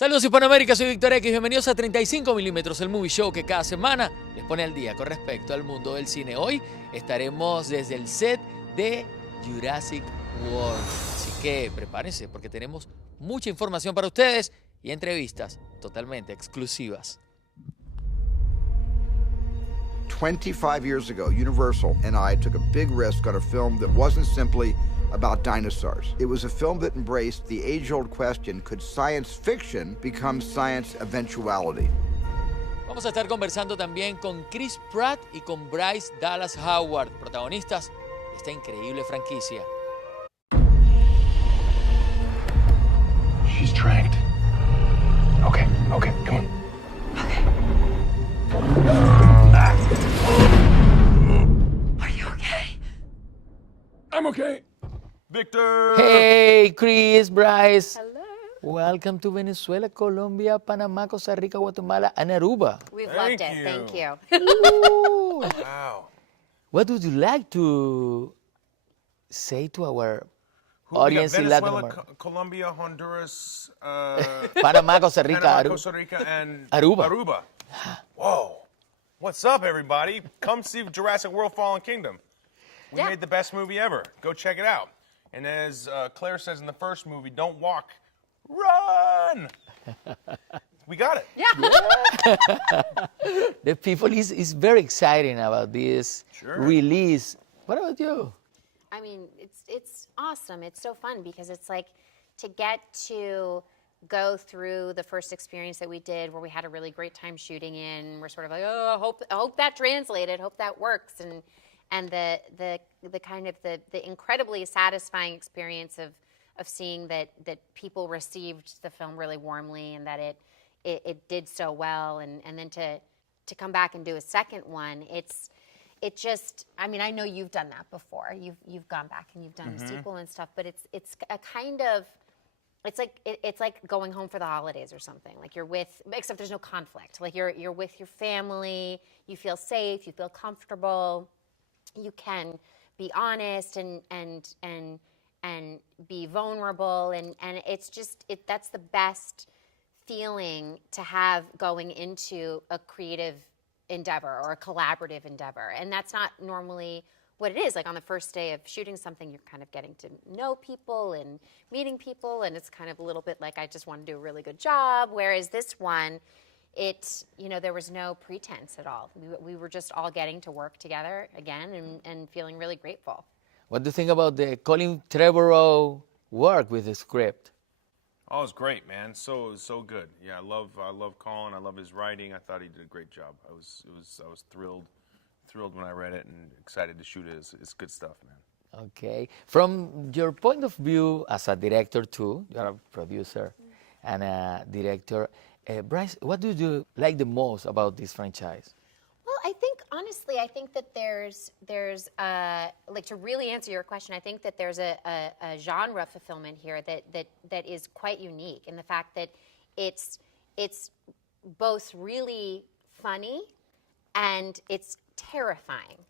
Saludos Hispanoamérica, soy Víctor X, bienvenidos a 35 milímetros, el movie show que cada semana les pone al día con respecto al mundo del cine. Hoy estaremos desde el set de Jurassic World, así que prepárense porque tenemos mucha información para ustedes y entrevistas totalmente exclusivas. 25 years ago, Universal and I took a big risk on a film that wasn't simply about dinosaurs. It was a film that embraced the age-old question, could science fiction become science eventuality? Vamos a estar conversando también con Chris Pratt y con Bryce Dallas Howard, protagonistas de esta increíble franquicia. She's tracked. Okay, come on. Are you okay? I'm okay. Victor! Hey, Chris, Bryce. Hello. Welcome to Venezuela, Colombia, Panama, Costa Rica, Guatemala, and Aruba. We've Thank loved it. you. Thank you. Ooh. Wow. What would you like to say to our Who we got? audience in Latin Venezuela, America? Colombia, Honduras, Panama, Costa Rica, Panama, Aruba. Costa Rica, and Aruba. Whoa. What's up, everybody? Come see Jurassic World Fallen Kingdom. We Yeah. made the best movie ever. Go check it out. And as Claire says in the first movie, don't walk, run! We got it. The people is very exciting about this Sure. release. What about you? I mean, it's awesome. It's so fun because it's like to get to go through the first experience that we did where we had a really great time shooting in. We're sort of like, oh, I hope that translated, hope that works. And the kind of the incredibly satisfying experience of seeing that people received the film really warmly and that it did so well, and then to come back and do a second one, it just, I mean, I know you've done that before. You've gone back and you've done a sequel and stuff, but it's a kind of, it's like going home for the holidays or something. Like you're with, except there's no conflict. Like you're with your family, you feel safe, you feel comfortable. You can be honest and be vulnerable, and it's just that's the best feeling to have going into a creative endeavor or a collaborative endeavor. And that's not normally what it is. Like on the first day of shooting something, you're kind of getting to know people and meeting people, and it's kind of a little bit like I just want to do a really good job. Whereas this one, there was no pretense at all. We were just all getting to work together again and feeling really grateful. What do you think about the Colin Trevorrow work with the script? Oh, it's great, man. So good. Yeah, I love Colin. I love his writing. I thought he did a great job. I was thrilled when I read it and excited to shoot it. It's good stuff, man. Okay. From your point of view as a director too, you're a producer and a director. Bryce, what do you like the most about this franchise? Well, honestly, I think that there's like to really answer your question, I think that there's a genre fulfillment here that is quite unique in the fact that it's both really funny and it's terrifying.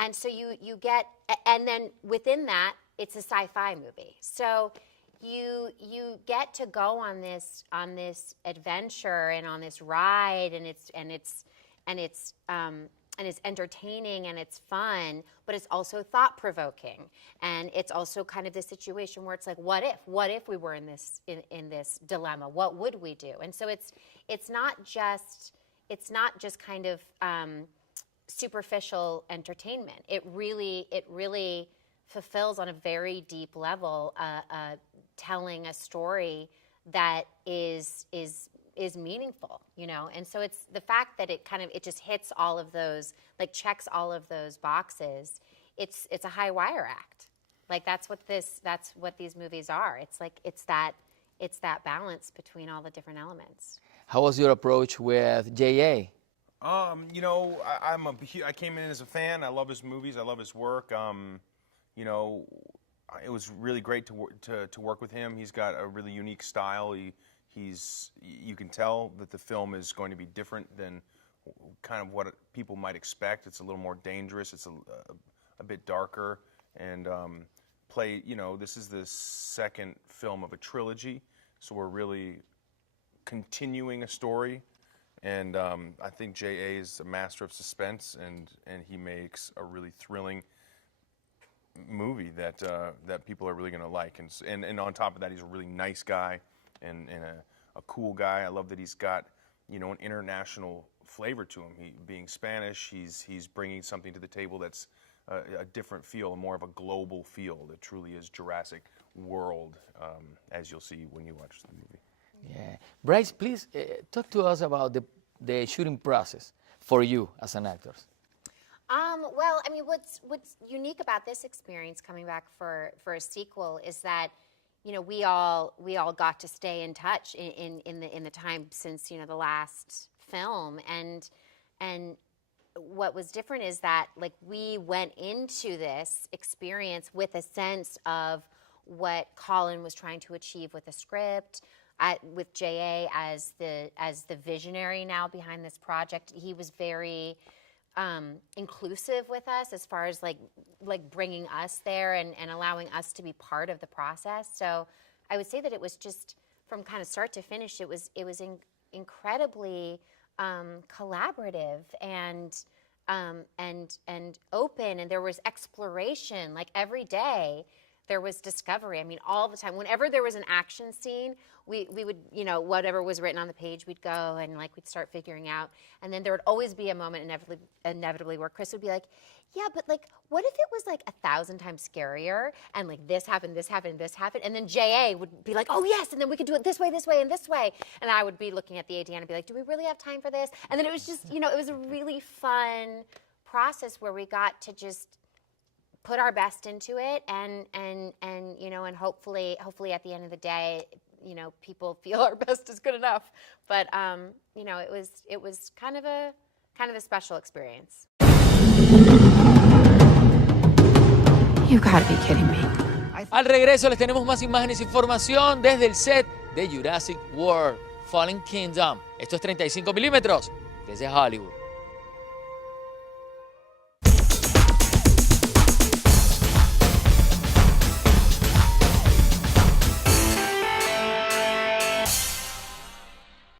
And so you get, and then within that, it's a sci-fi movie. So you get to go on this adventure and on this ride, and it's entertaining and it's fun, but it's also thought-provoking, and it's also kind of this situation where it's like, what if we were in this dilemma? What would we do? And so it's not just kind of superficial entertainment. It really fulfills on a very deep level telling a story that is meaningful, and so it's the fact that it just hits all of those, like checks all of those boxes. It's a high wire act. Like that's what these movies are. It's that balance between all the different elements. How was your approach with J.A.? I came in as a fan. I love his movies. I love his work. It was really great to work with him. He's got a really unique style. You can tell that the film is going to be different than kind of what people might expect. It's a little more dangerous. It's a bit darker, and this is the second film of a trilogy, so we're really continuing a story. And I think J.A. is a master of suspense, and he makes a really thrilling movie that that people are really going to like. And on top of that, he's a really nice guy and a cool guy. I love that he's got, you know, an international flavor to him. He being Spanish, he's bringing something to the table that's a different feel, more of a global feel. That truly is Jurassic World, as you'll see when you watch the movie. Yeah. Bryce, please talk to us about the shooting process for you as an actor. Well, I mean, what's unique about this experience coming back for a sequel is that, you know, we all got to stay in touch in the time since, you know, the last film, and what was different is that, like, we went into this experience with a sense of what Colin was trying to achieve with the script. With J.A. as the visionary now behind this project, he was very inclusive with us as far as like bringing us there and allowing us to be part of the process. So I would say that it was just from kind of start to finish, it was incredibly collaborative and open, and there was exploration. Like every day there was discovery. I mean, all the time. Whenever there was an action scene, we would, you know, whatever was written on the page, we'd go and like we'd start figuring out. And then there would always be a moment inevitably where Chris would be like, yeah, but like, what if it was like 1,000 times scarier and like this happened, this happened, this happened? And then J.A. would be like, oh yes, and then we could do it this way, and this way. And I would be looking at the AD and be like, do we really have time for this? And then it was just, you know, it was a really fun process where we got to just put our best into it, and you know, and hopefully at the end of the day, you know, people feel our best is good enough. But you know, it was kind of a special experience. You gotta be kidding me. Al regreso les tenemos más imágenes e información desde el set de Jurassic World, Fallen Kingdom. Esto es 35 milímetros desde Hollywood.